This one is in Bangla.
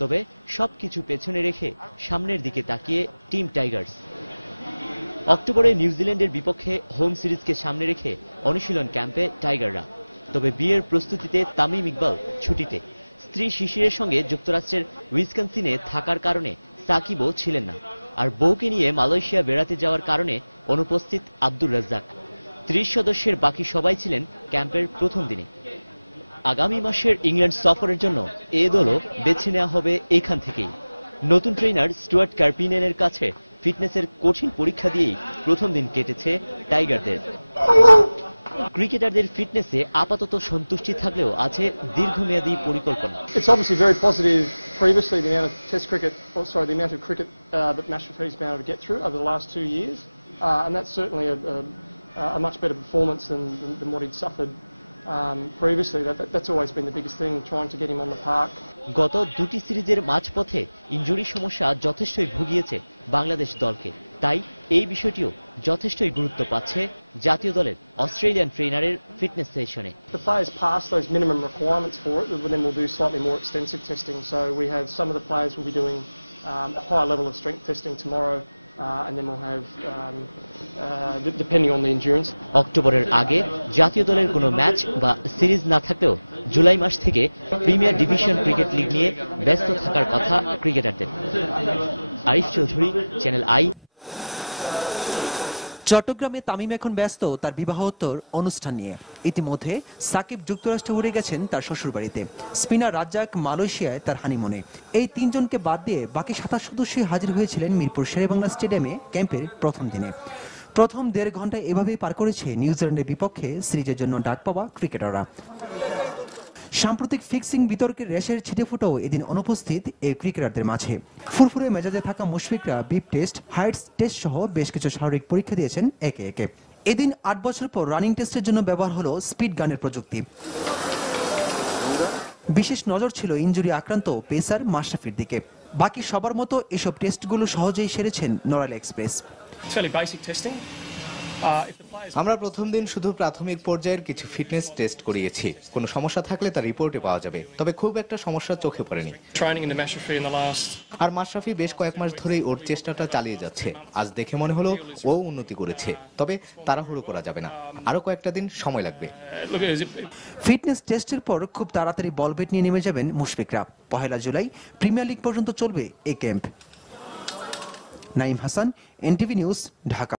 তবে সবকিছু পেছনে রেখে সামনের দিকে তাকিয়ে টিম টাইগার্স। অক্টোবরে নিউজিল্যান্ডের বিপক্ষে হোম সিরিজকে সামনে রেখে অনুশীলন ক্যাম্পে টাইগাররা। তবে বিয়ের প্রস্তুতিতে তামিম ইকবাল ছুটিতে। স্ত্রী শিশিরের সঙ্গে যুক্তরাষ্ট্রের উইসকনসিনে থাকার কারণে সাকিবও ছিলেন না। আর বউকে নিয়ে মালয়েশিয়া বেড়াতে যাওয়ার কারণে অনুপস্থিত আব্দুর রাজ্জাক। ৩০ সদস্যের বাকি সবাই ছিলেন ক্যাম্পের প্রথম দিনে। আগামী মাসের ইংল্যান্ড সফরের জন্য এ দলও বেছে নেওয়া হবে এখান থেকেই। নতুন ট্রেনার স্টুয়ার্ট কার্পিনেনের কাছে ফিটনেসের কঠিন পরীক্ষা দিয়েই প্রথম দিন কেটেছে টাইগারদের। ক্রিকেটারদের ফিটনেসে আপাতত সন্তুষ্টি থাকলেও আছে দীর্ঘমেয়াদী পরিকল্পনা। It's obviously very positive previously the amount of test cricket, the amount of cricket that Mashrafi's been able to get through over the last 2 years, and that's certainly a much better performance than what he'd suffered previously. That's always been the biggest thing, trying to get him on the park. গত দুটি সিরিজের মাঝপথে ইনজুরি সমস্যা যথেষ্টই ভুগিয়েছে বাংলাদেশ দলকে। তাই এই বিষয়টিও যথেষ্টই গুরুত্ব পাচ্ছে জাতীয় দলের অস্ট্রেলিয়ান ট্রেনারের ফিটনেস সেশনে। The players pass those minimum requirements for it, then we'll do slightly more extensive testing. So we have some of the players will be doing a higher level of strength testing tomorrow, and then we'll have depending on the endurance. অক্টোবরের আগে জাতীয় দলের কোনো ম্যাচ বা সিরিজ না থাকলেও জুলাই মাস থেকে প্রিমিয়ার ডিভিশন ক্রিকেট লিগ নিয়ে ব্যস্ত থাকার কথা ক্রিকেটারদের। Arif Chowdhury, channel I. চট্টগ্রামে তামিম এখন ব্যস্ত তার বিবাহোত্তর অনুষ্ঠান নিয়ে। ইতিমধ্যে সাকিব যুক্তরাষ্ট্রে উড়ে গেছেন তার শ্বশুরবাড়িতে। স্পিনার রাজ্জাক মালয়েশিয়ায় তার হানিমুনে। এই তিনজনকে বাদ দিয়ে বাকি 27 সদস্যই হাজির হয়েছিলেন মিরপুর শেরেবাংলা স্টেডিয়ামে ক্যাম্পের প্রথম দিনে। প্রথম 1.5 ঘন্টা এভাবেই পার করেছে নিউজিল্যান্ডের বিপক্ষে সিরিজের জন্য ডাক পাওয়া ক্রিকেটাররা। সাম্প্রতিক ফিক্সিং বিতর্কের রেশের ছিটেফোঁটাও এদিন অনুপস্থিত এই ক্রিকেটারদের মাঝে। ফুরফুরে মেজাজে থাকা মুশফিকরা বিপ টেস্ট, হাইটস টেস্ট সহ বেশ কিছু শারীরিক পরীক্ষা দিয়েছেন একে একে। এদিন 8 বছর পর রানিং টেস্টের জন্য ব্যবহার হলো স্পিড গানের প্রযুক্তি। বিশেষ নজর ছিল ইনজুরি আক্রান্ত পেসার মাশরাফির দিকে। বাকি সবার মতো এসব টেস্টগুলো সহজেই সেরেছেন নড়াইল এক্সপ্রেস। আমরা প্রথম দিন শুধু প্রাথমিক পর্যায়ের কিছু ফিটনেস টেস্ট করিয়েছি। কোনো সমস্যা থাকলে তার রিপোর্টে পাওয়া যাবে, তবে খুব একটা সমস্যা চোখে পড়েনি। আর মাশরাফি বেশ কয়েক মাস ধরেই ওর চেষ্টাটা চালিয়ে যাচ্ছে। আজ দেখে মনে হলো ও উন্নতি করেছে, তবে তাড়াহুড়ো করা যাবে না, আরো কয়েকটা দিন সময় লাগবে। ফিটনেস টেস্টের পর খুব তাড়াতাড়ি বল ব্যাট নিয়ে নেমে যাবেন মুশফিকরা। 1 জুলাই প্রিমিয়ার লিগ পর্যন্ত চলবে এই camp. Naim Hasan, NTV news, Dhaka.